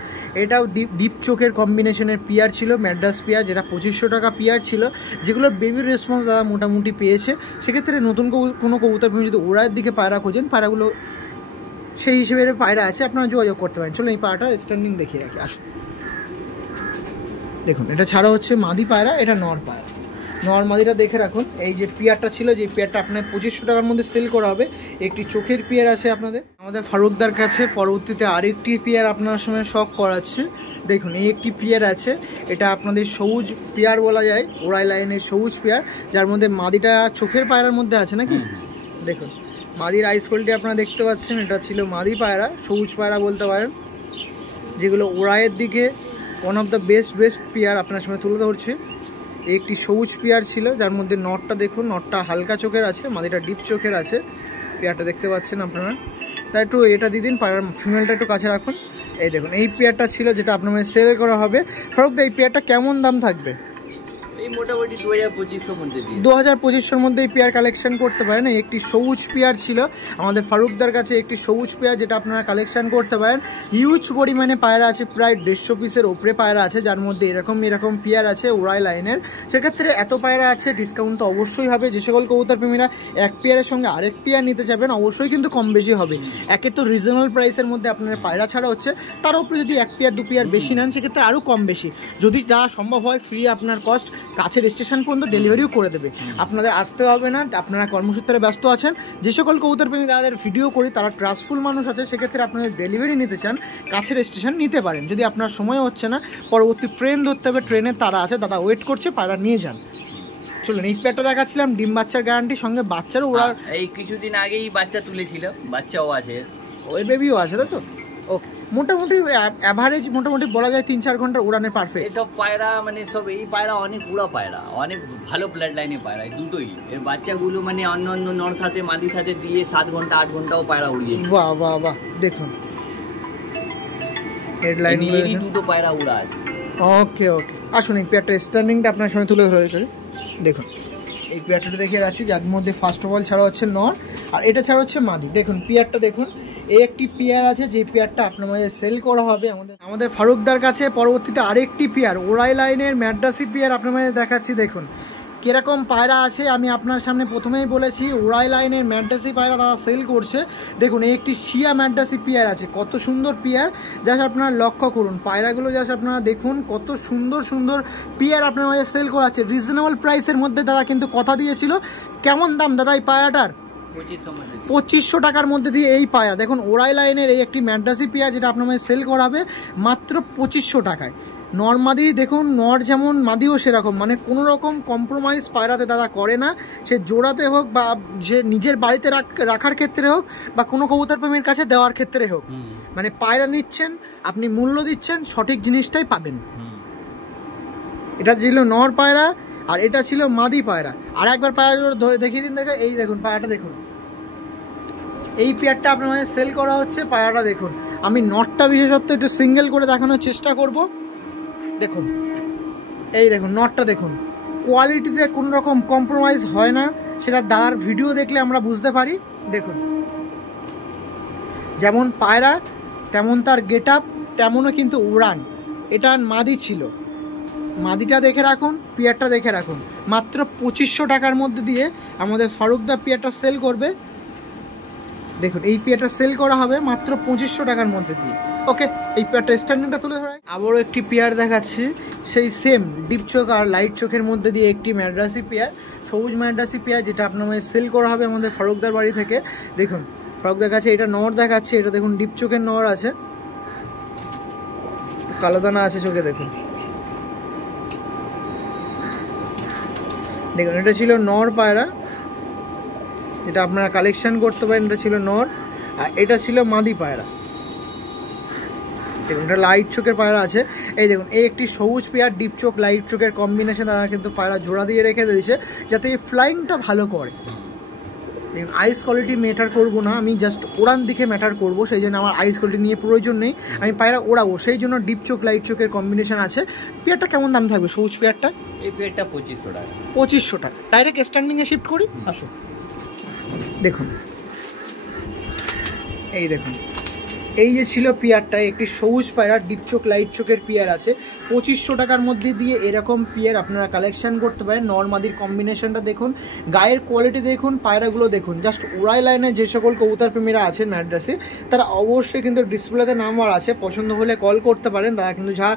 এটাও ডিপ চোখের কম্বিনেশনের পেয়ার ছিল, ম্যাড্রাস পেয়ার, যেটা 2500 টাকা পেয়ার ছিল, যেগুলোর বেবির রেসপন্স দাদা মোটামুটি পেয়েছে। সেক্ষেত্রে নতুন কোনো কবুতর প্রেমী যদি ওড়ার দিকে পায়রা খোঁজেন, পায়রাগুলো সেই হিসেবে পায়রা আছে, আপনারা যোগাযোগ করতে পারেন। চলুন এই পায়রাটার স্ট্যান্ডিং দেখিয়ে রাখি, আসুন। দেখুন এটা ছাড়া হচ্ছে মাদি পায়রা, এটা নর পায়রা। নর মাদিটা দেখে রাখুন। এই যে পেয়ারটা ছিল, যে পেয়ারটা আপনার 2500 টাকার মধ্যে সেল করা হবে, একটি চোখের পেয়ার আছে আপনাদের। আমাদের ফারুকদার কাছে পরবর্তীতে আরেকটি পেয়ার আপনার সঙ্গে শখ করাচ্ছে। দেখুন এই একটি পেয়ার আছে, এটা আপনাদের সবুজ পেয়ার বলা যায়, ওড়াই লাইনের সবুজ পেয়ার, যার মধ্যে মাদিটা চোখের পায়রার মধ্যে আছে নাকি। দেখুন মাদির আইস কোয়ালিটি আপনারা দেখতে পাচ্ছেন, এটা ছিল মাদি পায়রা, সবুজ পায়রা বলতে পারেন, যেগুলো ওড়াইয়ের দিকে one of the best pair আপনার সামনে তুলে ধরছে। একটি সবুজ পেয়ার ছিল, যার মধ্যে নটটা দেখুন, নটটা হালকা চোখের আছে, মাদিটা ডিপ চোখের আছে। পেয়ারটা দেখতে পাচ্ছেন আপনারা, তাই একটু এটা দিয়ে দিন, পায়রার ফিমেলটা একটু কাছে রাখুন। এই দেখুন এই পেয়ারটা ছিল, যেটা আপনার মধ্যে সেল করা হবে। ফারুকদা এই পেয়ারটা কেমন দাম থাকবে? এই মোটামুটি 2500 মধ্যে 2500 মধ্যে এই পেয়ার কালেকশন করতে পারেন। একটি সবুজ পেয়ার ছিল আমাদের ফারুকদার কাছে, একটি সবুজ পেয়ার, যেটা আপনারা কালেকশন করতে পারেন। হিউজ পরিমাণে পায়রা আছে, প্রায় 150 পিসের ওপরে পায়রা আছে, যার মধ্যে এরকম পেয়ার আছে ওড়াই লাইনের। সেক্ষেত্রে এত পায়রা আছে, ডিসকাউন্ট তো অবশ্যই হবে। যে সকল কবুতর প্রেমীরা এক পেয়ারের সঙ্গে আরেক পেয়ার নিতে যাবেন, অবশ্যই কিন্তু কম বেশি হবে। একে তো রিজনেবল প্রাইসের মধ্যে আপনারা পায়রা ছাড়া হচ্ছে, তার উপরে যদি এক পেয়ার 2 পেয়ার বেশি নেন, সেক্ষেত্রে আরও কম বেশি, যদি দেওয়া সম্ভব হয় ফ্রি আপনার কস্ট, কাছের স্টেশন পর্যন্ত ডেলিভারিও করে দেবে, আপনাদের আসতে হবে না। আপনারা কর্মসূত্রে ব্যস্ত আছেন, যে সকল কবুতর প্রেমী দাদাদের ভিডিও করি তারা ট্রাস্টফুল মানুষ আছে, সেক্ষেত্রে আপনাদের ডেলিভারি নিতে চান, কাছের স্টেশন নিতে পারেন। যদি আপনার সময় হচ্ছে না, পরবর্তী ট্রেন ধরতে হবে, ট্রেনে তারা আছে, দাদা ওয়েট করছে, পায়রা নিয়ে যান। চলুন এই পেয়ারটা দেখাচ্ছিলাম, ডিম বাচ্চার গ্যারান্টি, সঙ্গে বাচ্চারও ওরা এই কিছুদিন আগেই বাচ্চা তুলেছিল, বাচ্চাও আছে, ওই বেবিও আছে, তাই তো? ওকে, মোটামুটি অ্যাভারেজ মোটামুটি বলা যায় 3-4 ঘন্টার উড়ানে পারফেক্ট। এসব পায়রা মানে সব এই পায়রা অনেক উড়া পায়রা, অনেক ভালো ব্লাড লাইনের পায়রা দুটোই। এর বাচ্চাগুলো মানে অন্য নর সাথে মাদির সাথে দিয়ে 7 ঘন্টা 8 ঘন্টাও পায়রা উড়িয়ে। বাহ বাহ বাহ, দেখুন হেডলাইন এই দুটো পায়রা উড়া আছে। ওকে ওকে, আসুন এই পেয়ারটা স্ট্যান্ডিংটা আপনার সামনে তুলে ধরেছে। দেখুন এই পেয়ারটা দেখে রাখছি, যার মধ্যে ফার্স্ট অফ অল ছাড়া হচ্ছে নর, আর এটা ছাড়া হচ্ছে মাদি। দেখুন পেয়ারটা দেখুন, এই একটি পেয়ার আছে, যে পেয়ারটা আপনার মাঝে সেল করা হবে আমাদের ফারুকদার কাছে। পরবর্তীতে আরেকটি পেয়ার ওড়াই লাইনের ম্যাড্রাসি পেয়ার আপনার মাঝে দেখাচ্ছি। দেখুন কীরকম পায়রা আছে, আমি আপনার সামনে প্রথমেই বলেছি ওড়াই লাইনের ম্যাড্রাসি পায়রা তারা সেল করছে। দেখুন এই একটি শিয়া ম্যাড্রাসি পেয়ার আছে, কত সুন্দর পেয়ার, জাস্ট আপনারা লক্ষ্য করুন পায়রাগুলো, জাস্ট আপনারা দেখুন কত সুন্দর সুন্দর পেয়ার আপনার মাঝে সেল করা আছে রিজনেবল প্রাইসের মধ্যে। দাদা কিন্তু কথা দিয়েছিল, কেমন দাম দাদা এই পায়রাটার? 2500 টাকার মধ্যে দিয়ে এই পায়রা। দেখুন ওড়াই লাইনের এই একটি ম্যাড্রাসি পেয়ার, যেটা আপনার মাঝে সেল করা হবে মাত্র 2500 টাকায়। নর মাদি দেখুন, নর যেমন মাদিও সেরকম, মানে কোনো রকম কম্প্রোমাইজ পায়রাতে দাদা করে না, সে জোড়াতে হোক বা যে নিজের বাড়িতে রাখার ক্ষেত্রে হোক বা কোনো কবুতর প্রেমীর কাছে দেওয়ার ক্ষেত্রে হোক, মানে পায়রা নিচ্ছেন আপনি মূল্য দিচ্ছেন, সঠিক জিনিসটাই পাবেন। এটা ছিল নর পায়রা আর এটা ছিল মাদি পায়রা। আর একবার পায়রাগুলো ধরে দেখিয়ে দিন। দেখে এই দেখুন পায়রাটা দেখুন, এই পেয়ারটা আপনার মানে সেল করা হচ্ছে। পায়রাটা দেখুন, আমি নটটা বিশেষত্ব একটু সিঙ্গেল করে দেখানোর চেষ্টা করব। দেখুন এই দেখুন নটটা দেখুন, কোয়ালিটিতে কোনো রকম কম্প্রোমাইজ হয় না, সেটা দাদার ভিডিও দেখলে আমরা বুঝতে পারি। দেখুন যেমন পায়রা তেমন তার গেট আপ, তেমনও কিন্তু উড়ান। এটা মাদি ছিল, মাদিটা দেখে রাখুন, পেয়ারটা দেখে রাখুন। মাত্র 2500 টাকার মধ্যে দিয়ে আমাদের ফারুকদা পেয়ারটা সেল করবে। দেখুন এই পেয়ারটা সেল করা হবে মাত্র 2500 টাকার মধ্যে দিয়ে। ওকে, এই পেয়ারটা স্ট্যান্ডিংটা তুলে ধরা। আবারও একটি পেয়ার দেখাচ্ছি, সেই সেম ডিপ চোখ আর লাইট চোখের মধ্যে দিয়ে একটি ম্যাড্রাসি পেয়ার, সবুজ ম্যাড্রাসি পেয়ার, যেটা আপনার সেল করা হবে আমাদের ফারুকদার বাড়ি থেকে। দেখুন ফারুকদার কাছে এটা নর দেখাচ্ছে, এটা দেখুন ডিপ চোখের নর আছে, কালো দানা আছে চোখে। দেখুন দেখুন এটা ছিল নর পায়রা, এটা আপনারা কালেকশন করতে পারেন। এটা ছিল নর আর এটা ছিল মাদি পায়রা। দেখুন এটা লাইট চোখের পায়রা আছে। এই দেখুন এই একটি সবুজ পেয়ার, ডিপ চোখ লাইট চোখের কম্বিনেশন তারা কিন্তু পায়রা জোড়া দিয়ে রেখে দিয়েছে যাতে এই ফ্লাইংটা ভালো করে। দেখুন আইস কোয়ালিটি ম্যাটার করবো না, আমি জাস্ট ওড়ান দিকে ম্যাটার করবো, সেই জন্য আমার আইস কোয়ালিটি নিয়ে প্রয়োজন নেই, আমি পায়রা ওড়াবো, সেই জন্য ডিপ চোখ লাইট চোখের কম্বিনেশন আছে। পেয়ারটা কেমন দাম থাকবে সবুজ পেয়ারটা? এই পেয়ারটা 2500 টাকা। 2500 টাকা। ডাইরেক্ট স্ট্যান্ডিংয়ে শিফট করি, আসো। দেখুন এই দেখুন এই যে ছিল পেয়ারটা, একটি সবুজ পায়রা ডিপ চোখ লাইট চোখের পেয়ার আছে। 2500 টাকার মধ্যে দিয়ে এরকম পেয়ার আপনারা কালেকশন করতে পারেন। নরমাদির কম্বিনেশনটা দেখুন, গায়ের কোয়ালিটি দেখুন, পায়রাগুলো দেখুন। জাস্ট উড়াই লাইনে যে সকল কবুতর প্রেমীরা আছেন ম্যাড্রাসে, তারা অবশ্যই কিন্তু ডিসপ্লেতে নাম্বার আছে, পছন্দ হলে কল করতে পারেন। তারা কিন্তু যা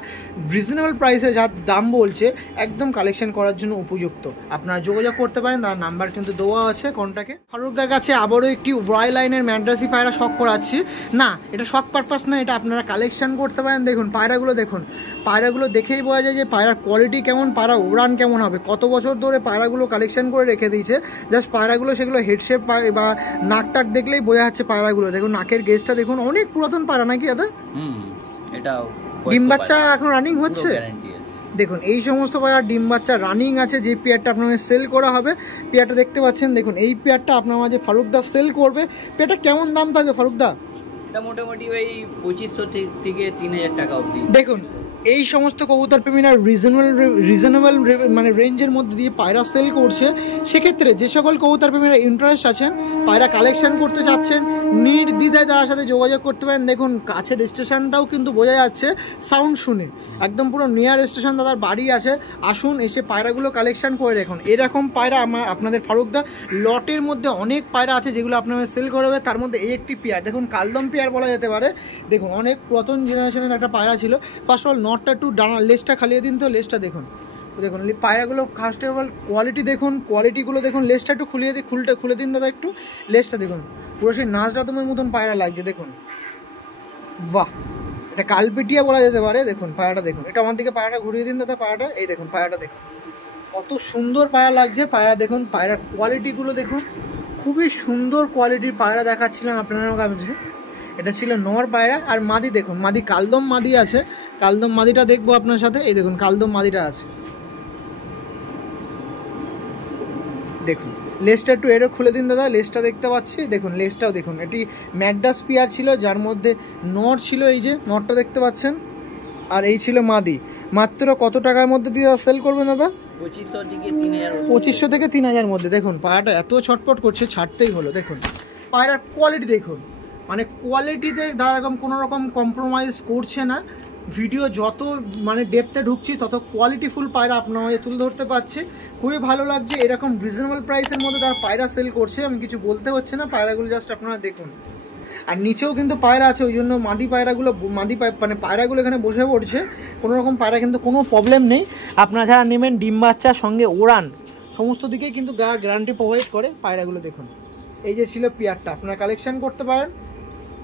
রিজনেবল প্রাইসে যা দাম বলছে একদম কালেকশন করার জন্য উপযুক্ত, আপনারা যোগাযোগ করতে পারেন, তার নাম্বার কিন্তু দেওয়া আছে কন্ট্যাক্টে। ফারুকদার কাছে আবারও একটি উড়াই লাইনের ম্যাড্রাসি পায়রা শখ করাচ্ছি না, এটা শখ পারপাস না, এটা আপনারা কালেকশন করতে পারেন। দেখুন পায়রাগুলো দেখুন, পায়রাগুলো দেখেই বোঝা যায় যে পায়রার কোয়ালিটি কেমন, পায়রা উড়ান কেমন হবে। কত বছর ধরে পায়রাগুলো কালেকশন করে রেখে দিয়েছে, জাস্ট পায়রাগুলো সেগুলো হেডশেপ বা নাক টাক দেখলেই বোঝা যাচ্ছে পায়রাগুলো। দেখুন নাকের গেজটা দেখুন, অনেক পুরাতন পায়রা নাকি দাদা? এটা ডিম বাচ্চা এখন রানিং হচ্ছে। দেখুন এই সমস্ত পায়রা ডিম বাচ্চা রানিং আছে। যে পেয়ারটা আপনার সেল করা হবে, পেয়ারটা দেখতে পাচ্ছেন। দেখুন এই পেয়ারটা আপনার মাঝে ফারুকদা সেল করবে। পেয়ারটা কেমন দাম থাকবে ফারুকদা? এটা মোটামুটি ওই 2500 থেকে 3000 টাকা অবধি। দেখুন এই সমস্ত কবুতর প্রেমীরা রিজনেবল মানে রেঞ্জের মধ্যে দিয়ে পায়রা সেল করছে। সেক্ষেত্রে যে সকল কবুতর প্রেমীরা ইন্টারেস্ট আছেন, পায়রা কালেকশন করতে চাচ্ছেন, নির্দ্বিধায় তার সাথে যোগাযোগ করতে পারেন। দেখুন কাছের স্টেশনটাও কিন্তু বোঝা যাচ্ছে সাউন্ড শুনে, একদম পুরো নিয়ার স্টেশন দাদার বাড়ি আছে। আসুন এসে পায়রাগুলো কালেকশন করে দেখুন। এরকম পায়রা আপনাদের ফারুকদা লটের মধ্যে অনেক পায়রা আছে যেগুলো আপনারা সেল করবে। তার মধ্যে এই একটি পেয়ার দেখুন, কালদম পেয়ার বলা যেতে পারে। দেখুন অনেক পুরাতন জেনারেশনের একটা পায়রা ছিল। ফার্স্ট অফ অল নটটা একটু ডানা লেজটা খালিয়ে দিন তো, লেজটা দেখুন। দেখুন পায়রাগুলো ফার্স্ট অফ অল কোয়ালিটি দেখুন, কোয়ালিটিগুলো দেখুন। লেজটা একটু খুলে দিন দাদা একটু, লেজটা দেখুন, পুরো সেই নাচটা তোমার মতন পায়রা লাগছে। দেখুন বাহ, এটা কালপিটিয়া বলা যেতে পারে। দেখুন পায়রাটা দেখুন, এটা আমার দিকে পায়রাটা ঘুরিয়ে দিন দাদা। পায়রাটা এই দেখুন, পায়রাটা দেখুন কত সুন্দর পায়রা লাগছে। পায়রা দেখুন, পায়রার কোয়ালিটিগুলো দেখুন, খুবই সুন্দর কোয়ালিটির পায়রা দেখাচ্ছিলাম আপনার কাছে। এটা ছিল নর পায়রা। আর মাদি দেখুন, মাদি কালদম মাদি আছে। কালদম মাদিটা দেখবো আপনার সাথে। এই দেখুন কালদম মাদিটা আছে। দেখুন লেজটা একটু এরও খুলে দিন দাদা, লেজটা দেখতে পাচ্ছি। দেখুন লেজটাও দেখুন, এটি ম্যাড্রাস পেয়ার ছিল যার মধ্যে নর ছিল, এই যে নরটা দেখতে পাচ্ছেন, আর এই ছিল মাদি। মাত্র কত টাকার মধ্যে দিয়ে সেল করবেন দাদা? 2500 থেকে 3000 মধ্যে। দেখুন পায়রাটা এত ছটপট করছে, ছাড়তেই হলো। দেখুন পায়রার কোয়ালিটি দেখুন, মানে কোয়ালিটিতে এরকম কোনো রকম কম্প্রোমাইজ করছে না। ভিডিও যত মানে ডেপথে ঢুকছি তত কোয়ালিটিফুল পায়রা আপনার তুলে ধরতে পারছি। খুবই ভালো লাগছে, এরকম রিজনেবল প্রাইসের মধ্যে তারা পায়রা সেল করছে। আমি কিছু বলতে হচ্ছে না, পায়রাগুলো জাস্ট আপনারা দেখুন। আর নিচেও কিন্তু পায়রা আছে, ওই জন্য মানে পায়রাগুলো এখানে বসে পড়ছে। কোনো রকম পায়রা কিন্তু কোনো প্রবলেম নেই। আপনারা যারা নেবেন ডিম বাচ্চার সঙ্গে ওড়ান সমস্ত দিকেই কিন্তু গ্যারান্টি প্রোভাইড করে। পায়রাগুলো দেখুন, এই যে ছিল পেয়ারটা, আপনারা কালেকশন করতে পারেন।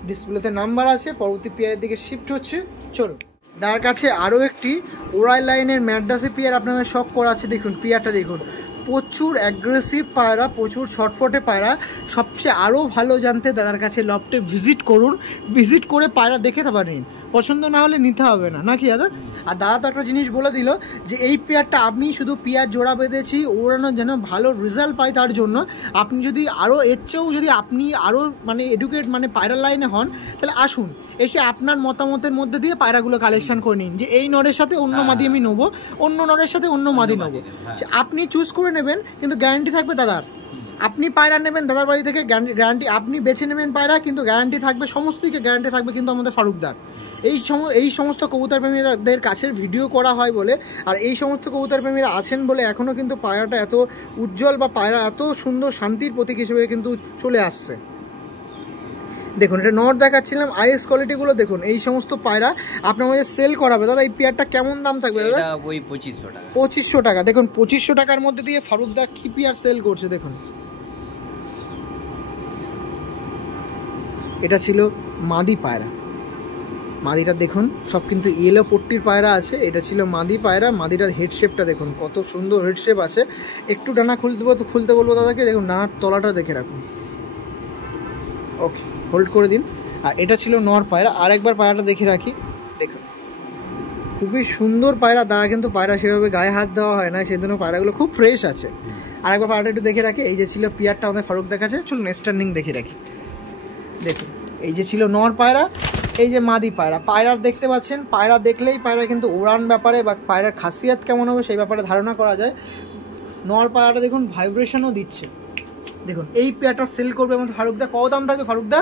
ডিসপ্লেতে নাম্বার আছে, পরবর্তী পেয়ারের দিকে শিফট হচ্ছে। চলো তার কাছে আরও একটি ওরাই লাইনের ম্যাড্রাসি পেয়ার আপনারা শখ করা আছে। দেখুন পেয়ারটা দেখুন, প্রচুর অ্যাগ্রেসিভ পায়রা, প্রচুর ছটফটে পায়রা। সবচেয়ে আরও ভালো জানতে দাদার কাছে লফটে ভিজিট করুন, ভিজিট করে পায়রা দেখে তারপর নিন, পছন্দ না হলে নিতে হবে না, নাকি দাদা? আর দাদা তো একটা জিনিস বলে দিল যে এই পেয়ারটা আপনি শুধু পেয়ার জোড়া বেঁধেছি ওড়ানোর যেন ভালো রেজাল্ট পাই, তার জন্য আপনি যদি আরও এর চেয়েও যদি আপনি আরও মানে এডুকেট মানে পায়রার লাইনে হন, তাহলে আসুন এসে আপনার মতামতের মধ্যে দিয়ে পায়রাগুলো কালেকশন করে নিন, যে এই নরের সাথে অন্য মাদি আমি নেবো, অন্য নরের সাথে অন্য মাদি নেবো, আপনি চুজ করে নেবেন, কিন্তু গ্যারান্টি থাকবে দাদার। আপনি পায়রা নেবেন দাদার বাড়ি থেকে, গ্যারান্টি আপনি বেছে নেবেন পায়রা, কিন্তু গ্যারান্টি থাকবে সমস্ত দিকে, গ্যারান্টি থাকবে কিন্তু আমাদের ফারুকদার। এই সমস্ত কবুতর প্রেমীদের কাছের ভিডিও করা হয় বলে, আর এই সমস্ত কবুতর প্রেমীরা আছেন বলে এখনও কিন্তু পায়রাটা এত উজ্জ্বল বা পায়রা এত সুন্দর শান্তির প্রতীক হিসেবে কিন্তু চলে আসছে। দেখুন এটা নট দেখাচ্ছিলাম, আইএস কোয়ালিটিগুলো দেখুন, এই সমস্ত পায়রা আপনার মধ্যে সেল করাবে। দাদা এই পেয়ারটা কেমন দাম থাকবে দাদা? ওই 2500 টাকা। 2500 টাকা। দেখুন 2500 টাকার মধ্যে দিয়ে ফারুকদা কি পেয়ার সেল করছে দেখুন। এটা ছিল মাদি পায়রা, মাদিটা দেখুন সব কিন্তু ইয়েলো পট্টির পায়রা আছে। এটা ছিল মাদি পায়রা, মাদিটার হেড শেপটা দেখুন কত সুন্দর হেড শেপ আছে। একটু ডানা খুলতে বলবো দাদাকে, দেখুন ডানার তলাটা দেখে রাখুন, ওকে হোল্ড করে দিন। আর এটা ছিল নর পায়রা, আরেকবার পায়রাটা দেখে রাখি, দেখুন খুবই সুন্দর পায়রা। দাদা কিন্তু পায়রা সেভাবে গায়ে হাত দেওয়া হয় না, সেজন্য পায়রাগুলো খুব ফ্রেশ আছে। আরেকবার পায়রাটা একটু দেখে রাখি, এই যে ছিল পেয়ারটা আমাদের ফারুক দেখাচ্ছে, চলুন স্ট্যান্ডিং দেখে রাখি। দেখুন এই যে ছিল নর পায়রা, এই যে মাদি পায়রা। পায়রার দেখতে পাচ্ছেন, পায়রা দেখলেই পায়রা কিন্তু উড়ান ব্যাপারে বা পায়রার খাসিয়াত কেমন হবে সেই ব্যাপারে ধারণা করা যায়। নর পায়রাটা দেখুন ভাইব্রেশনও দিচ্ছে। দেখুন এই পেয়ারটা সেল করবে আমাদের ফারুকদা। কত দাম থাকবে ফারুকদা?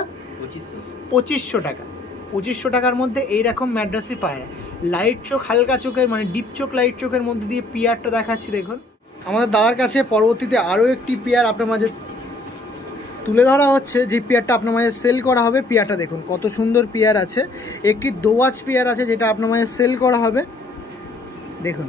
2500 টাকা। 2500 টাকার মধ্যে এইরকম ম্যাড্রাসি পায়রা, লাইট চোখ হালকা চোখের মানে ডিপ চোখ লাইট চোখের মধ্যে দিয়ে পেয়ারটা দেখাচ্ছি। দেখুন আমাদের দাদার কাছে পরবর্তীতে আরও একটি পেয়ার আপনার মাঝে তুলে ধরা হচ্ছে, যে পেয়ারটা আপনার মাঝে সেল করা হবে। পেয়ারটা দেখুন কত সুন্দর পেয়ার আছে, একটি দোয়াজ পেয়ার আছে যেটা আপনার মাঝে সেল করা হবে। দেখুন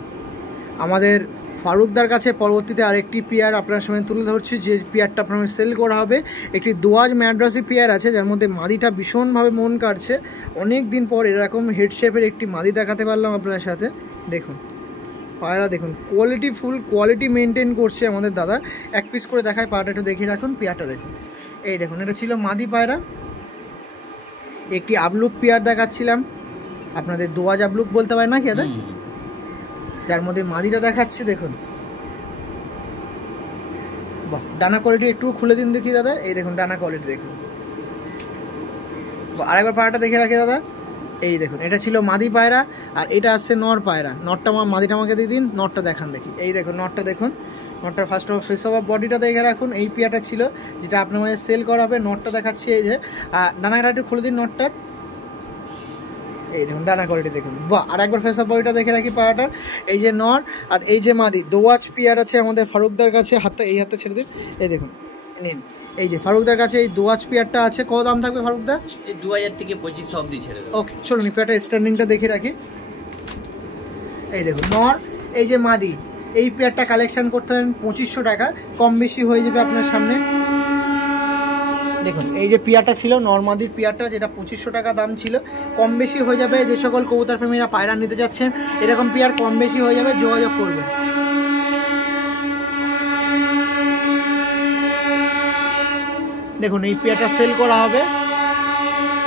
আমাদের ফারুকদার কাছে পরবর্তীতে আরেকটি পেয়ার আপনার সামনে তুলে ধরছি, যে পেয়ারটা আপনার মাঝে সেল করা হবে। একটি দোয়াজ ম্যাড্রাসি পেয়ার আছে যার মধ্যে মাদিটা ভীষণভাবে মন কাটছে, অনেক দিন পর এরকম হেড শেপের একটি মাদি দেখাতে পারলাম আপনার সাথে। দেখুন পায়রা দেখুন কোয়ালিটি ফুল কোয়ালিটি মেনটেন করছে আমাদের দাদা। এক পিস করে দেখায়, পায়রাটা একটু দেখে রাখুন। পেয়ারটা দেখুন, এই দেখুন এটা ছিল মাদি পায়রা। একটি আবলুক পেয়ার দেখাচ্ছিলাম, আপনাদের দোয়াজ আবলুক বলতে পারে না কি দাদা, যার মধ্যে মাদিটা দেখাচ্ছে। দেখুন বাহ, ডানা কোয়ালিটি একটু খুলে দিন দেখি দাদা। এই দেখুন ডানা কোয়ালিটি দেখুন। আরেকবার পায়রাটা দেখে রাখে দাদা, এই দেখুন এটা ছিল মাদি পায়রা, আর এটা আসছে নর পায়রা। নরটা মাদিটা আমাকে দিয়ে দিন, নরটা দেখান দেখি। এই দেখুন নরটা দেখুন, নটটার ফার্স্ট অফ ফেস অফ বডিটা দেখে রাখুন। এই পেয়ারটা ছিল যেটা আপনার মাঝে সেল করা হবে। নটটা দেখাচ্ছি, এই যে ডানাটা একটু খুলে দিন নটটার। এই দেখুন ডানা কোয়ালিটি দেখুন, বাহ। আর একবার ফেস অফ বডিটা দেখে রাখি পায়রাটার। এই যে নর আর এই যে মাদি, দোয়াজ পেয়ার আছে আমাদের ফারুকদার কাছে। হাতটা এই হাতে ছেড়ে দিন, এই দেখুন নিন। এই যে ফারুকদার কাছে এই দোয়াজ পেয়ারটা আছে। কত দাম থাকবে ফারুকদা? এই 2000 থেকে 2500 অবধি ছেড়ে দেবো। ওকে চলুন পেয়ারটা স্ট্যান্ডিংটা দেখে রাখি। এই দেখুন নর, এই যে মাদি, এই পেয়ারটা কালেকশন করতে হবেন 2500 টাকা, কম বেশি হয়ে যাবে আপনার সামনে। দেখুন এই যে পেয়ারটা ছিল নর্মাদির পেয়ারটা, যেটা 2500 টাকা দাম ছিল, কম বেশি হয়ে যাবে। যে সকল কবুতর প্রেমীরা পায়রা নিতে যাচ্ছেন এরকম পেয়ার কম বেশি হয়ে যাবে, যোগাযোগ করবেন। দেখুন এই পেয়ারটা সেল করা হবে।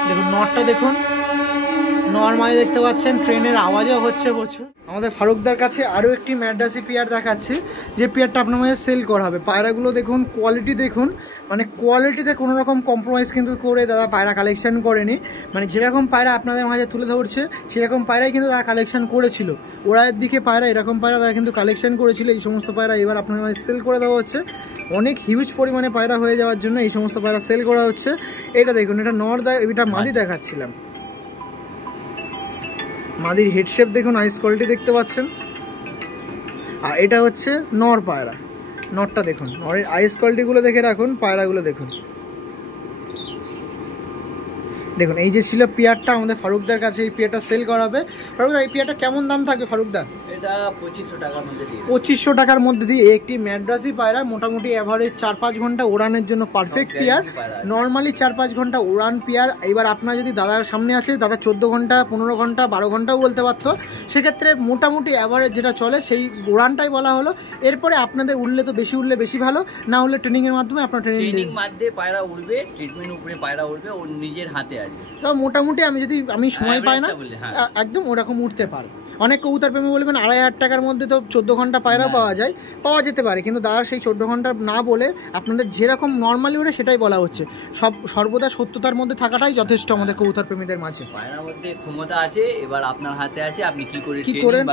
দেখুন নটটা দেখুন, নর্মালি দেখতে পাচ্ছেন, ট্রেনের আওয়াজও হচ্ছে প্রচুর। আমাদের ফারুকদার কাছে আরও একটি ম্যাড্রাসি পেয়ার দেখাচ্ছি, যে পেয়ারটা আপনার মাঝে সেল করা হবে। পায়রাগুলো দেখুন কোয়ালিটি দেখুন, মানে কোয়ালিটিতে কোনো রকম কম্প্রোমাইজ কিন্তু করে দাদা পায়রা কালেকশন করেনি। মানে যেরকম পায়রা আপনাদের মাঝে তুলে ধরছে সেরকম পায়রাই কিন্তু তারা কালেকশন করেছিল। ওরায়ের দিকে পায়রা এরকম পায়রা তারা কিন্তু কালেকশন করেছিল। এই সমস্ত পায়রা এবার আপনাদের মাঝে সেল করে দেওয়া হচ্ছে। অনেক হিউজ পরিমাণে পায়রা হয়ে যাওয়ার জন্য এই সমস্ত পায়রা সেল করা হচ্ছে। এটা দেখুন এটা নর, এটা মাদি দেখাচ্ছিলাম। মাদির হেড শেপ দেখুন, আইস কোয়ালিটি দেখতে পাচ্ছেন। আর এটা হচ্ছে নর পায়রা, নরটা দেখুন, নরের আইস কোয়ালিটিগুলো দেখে রাখুন, পায়রাগুলো দেখুন। দেখুন এই যে ছিল পেয়ারটা আমাদের ফারুকদার কাছে, এই পেয়ারটা সেল করা হবে। ফারুকদা এই পেয়ারটা কেমন দাম থাকবে ফারুকদা? এটা 2500 টাকার মধ্যে দিয়ে 2500 টাকার মধ্যে দিয়ে একটি ম্যাড্রাসি পায়রা, মোটামুটি এভারেজ 4-5 ঘন্টা ওড়ানের জন্য পারফেক্ট পেয়ার। নর্মালি 4-5 ঘন্টা ওড়ান পেয়ার। এবার আপনার যদি দাদার সামনে আছে, দাদা 14 ঘন্টা 15 ঘন্টা 12 ঘন্টাও বলতে পারতো, সেক্ষেত্রে মোটামুটি অ্যাভারেজ যেটা চলে সেই ওড়ানটাই বলা হলো। এরপরে আপনাদের উঠলে তো বেশি, উঠলে বেশি ভালো, না হলে ট্রেনিংয়ের মাধ্যমে আপনার ট্রেনিং মাধ্যমে পায়রা উঠবে, ট্রিটমেন্ট উপরে পায়রা উঠবে, ওর নিজের হাতে আছে। তো মোটামুটি আমি সময় পাই না একদম ওরকম উঠতে পারে। অনেক কবুতর প্রেমী বলবেন 2500 টাকার মধ্যে তো 14 ঘন্টা পায়রা পাওয়া যেতে পারে, কিন্তু দাদার সেই 14 ঘন্টা না বলে আপনাদের যেরকম নর্মালি ওঠে সেটাই বলা হচ্ছে। সর্বদা সত্যতার মধ্যে থাকাটাই যথেষ্ট আমাদের কবুতর প্রেমীদের মাঝে। পায়রার মধ্যে ক্ষমতা আছে, এবার আপনার হাতে আছে আপনি কি করেন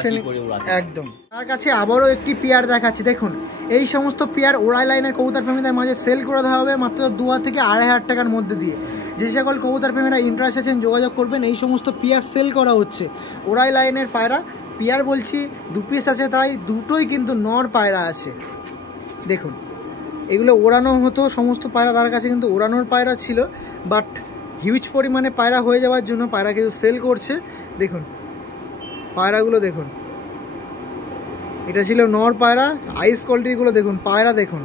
একদম। তার কাছে আবারও একটি পেয়ার দেখাচ্ছি। দেখুন এই সমস্ত পেয়ার ওড়াই লাইনের কবুতর প্রেমীদের মাঝে সেল করে দেওয়া হবে মাত্র 2000 থেকে 2500 টাকার মধ্যে দিয়ে। যে সকল কবুতর প্রেমীরা ইন্টারেস্ট আছেন যোগাযোগ করবেন। এই সমস্ত পেয়ার সেল করা হচ্ছে, ওড়াই লাইনের পায়রা। পেয়ার বলছি 2 পিস আছে, তাই দুটোই কিন্তু নর পায়রা আছে। দেখুন এগুলো ওড়ানো হতো সমস্ত পায়রা, তার কাছে কিন্তু ওড়ানোর পায়রা ছিল, বাট হিউজ পরিমাণে পায়রা হয়ে যাওয়ার জন্য পায়রা কিছু সেল করছে। দেখুন পায়রাগুলো দেখুন, এটা ছিল নর পায়রা। আইস কোয়ালিটিগুলো দেখুন, পায়রা দেখুন,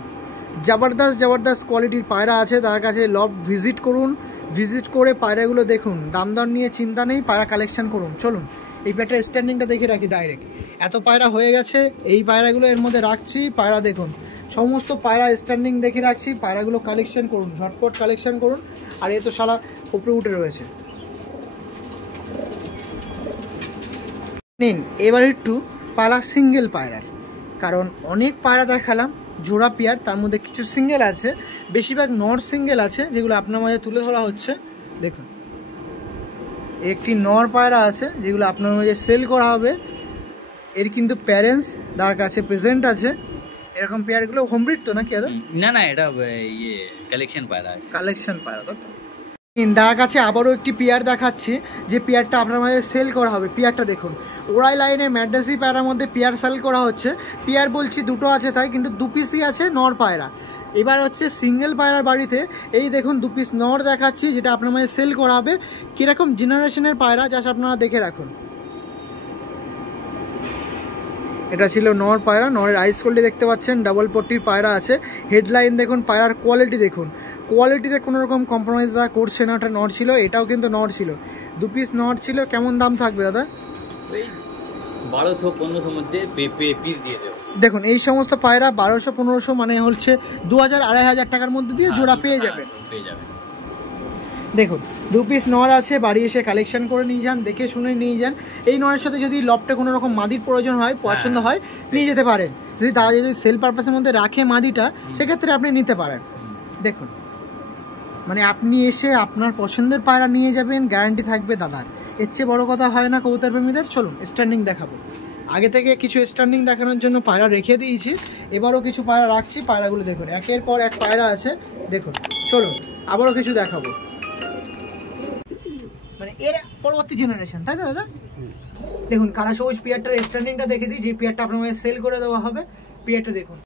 জবরদস্ত কোয়ালিটির পায়রা আছে তার কাছে। ভিজিট করুন, ভিজিট করে পায়রাগুলো দেখুন, দাম দর নিয়ে চিন্তা নেই, পায়রা কালেকশন করুন। চলুন এই পেয়ারটা স্ট্যান্ডিংটা দেখে রাখি ডাইরেক্ট। এত পায়রা হয়ে গেছে, এই পায়রাগুলো এর মধ্যে রাখছি। পায়রা দেখুন, সমস্ত পায়রা স্ট্যান্ডিং দেখে রাখছি। পায়রাগুলো কালেকশন করুন, ঝটপট কালেকশন করুন। আর এ তো সারা উপরে উঠে রয়েছে। নিন এবার একটু পায়রা সিঙ্গেল পায়রার, কারণ অনেক পায়রা দেখালাম জোড়া পেয়ার, তার মধ্যে কিছু সিঙ্গেল আছে, বেশিরভাগ নর সিঙ্গেল আছে, যেগুলো আপনার মাঝে তুলে ধরা হচ্ছে। দেখুন একটি নর পায়রা আছে যেগুলো আপনার মাঝে সেল করা হবে। এর কিন্তু প্যারেন্টস তার কাছে প্রেজেন্ট আছে। এরকম পেয়ারগুলো হোমব্রিড তো নাকি দাদা? না এটা কালেকশন পায়রা আছে, কালেকশন পায়রা তো। তার কাছে আবারও একটি পেয়ার দেখাচ্ছি, যে পেয়ারটা আপনার মাঝে সেল করা হবে। পেয়ারটা দেখুন, ওড়াই লাইনের ম্যাড্রাসি পায়রার মধ্যে পেয়ার সেল করা হচ্ছে। পেয়ার বলছি দুটো আছে তাই, কিন্তু 2 পিসই আছে নর পায়রা। এবার হচ্ছে সিঙ্গেল পায়রার বাড়িতে এই দেখুন 2 পিস নর দেখাচ্ছি, যেটা আপনার মাঝে সেল করা হবে। কীরকম জেনারেশনের পায়রা জাস্ট আপনারা দেখে রাখুন। এটা ছিল নর পায়রা, নরের আইস কোয়ালিটি দেখতে পাচ্ছেন, ডাবল পট্টির পায়রা আছে। হেডলাইন দেখুন, পায়রার কোয়ালিটি দেখুন, কোয়ালিটিতে কোনো রকম কম্প্রোমাইজ দাদা করছে না। ওটা নর ছিল, এটাও কিন্তু নর ছিল, 2 পিস নর ছিল। কেমন দাম থাকবে দাদা? ওই 1200-1500 মধ্যে পিস দিয়ে দেবো। দেখুন এই সমস্ত পায়রা 1200-1500 মানে হচ্ছে 2000-2500 টাকার মধ্যে দিয়ে জোড়া পেয়ে যাবেন। দেখুন 2 পিস নর আছে, বাড়ি এসে কালেকশন করে নিয়ে যান, দেখে শুনে নিয়ে যান। এই নরের সাথে যদি লফটে কোনো রকম মাদির প্রয়োজন হয়, পছন্দ হয়, নিয়ে যেতে পারেন। যদি দাদা যদি সেল পারপাসের মধ্যে রাখে মাদিটা, সেক্ষেত্রে আপনি নিতে পারেন। দেখুন মানে আপনি এসে আপনার পছন্দের পায়রা নিয়ে যাবেন, গ্যারান্টি থাকবে দাদার। এর চেয়ে বড় কথা হয় না কবুতর প্রেমীদের। চলুন স্ট্যান্ডিং দেখাবো। আগে থেকে কিছু স্ট্যান্ডিং দেখানোর জন্য পায়রা রেখে দিয়েছি, এবারও কিছু পায়রা রাখছি। পায়রাগুলো দেখুন, একের পর এক পায়রা আছে। দেখুন চলুন আবারও কিছু দেখাবো, মানে এর পরবর্তী জেনারেশন, তাই তো দাদা? দেখুন কালা সবুজ পেয়ারটার স্ট্যান্ডিংটা দেখে দিই, যে পেয়ারটা আপনার সেল করে দেওয়া হবে। পেয়ারটা দেখুন,